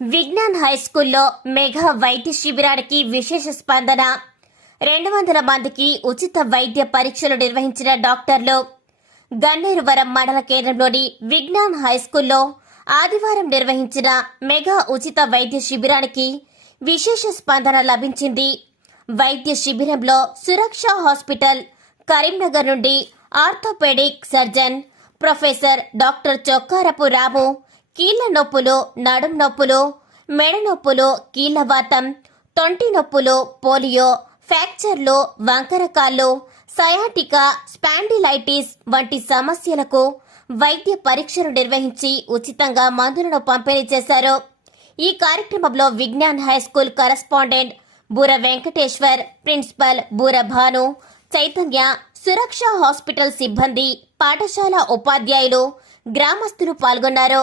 Vignan high స్కూల్లో mega వైద్య శిబిరానికి విశేష స్పందన. 200 మందికి ఉచిత వైద్య పరీక్షలు నిర్వహించిన డాక్టర్లు. గన్నేరువరం మండల కేంద్రంలోని విజ్ఞాన్ హై స్కూల్లో ఆదివారం నిర్వహించిన మెగా ఉచిత వైద్య శిబిరానికి విశేష స్పందన లభించింది. వైద్య శిబిరంలో సురక్ష హాస్పిటల్ కరీంనగర్ నుండి orthopaedic surgeon professor doctor Chokkarapu రాము కీళ్ల నొప్పులు, నడుం నొప్పులు, మెడ నొప్పులు, కీళ్లవాతం, తొంటి నొప్పులు, పోలియో, ఫ్రాక్చర్లు, వంకరకాళ్ళు, సయాటికా, స్పాండిలైటిస్ వంటి సమస్యలకు వైద్య పరీక్షలు నిర్వహించి ఉచితంగా మందులను పంపిణీ చేశారు. ఈ కార్యక్రమంలో విజ్ఞాన్ హై స్కూల్ కరెస్పాండెంట్ బూర వెంకటేశ్వర్, ప్రిన్సిపల్ బూర భాను, చైతన్య, సురక్ష హాస్పిటల్ సిబ్బంది, పాఠశాల ఉపాధ్యాయులు, గ్రామస్తులు పాల్గొన్నారు.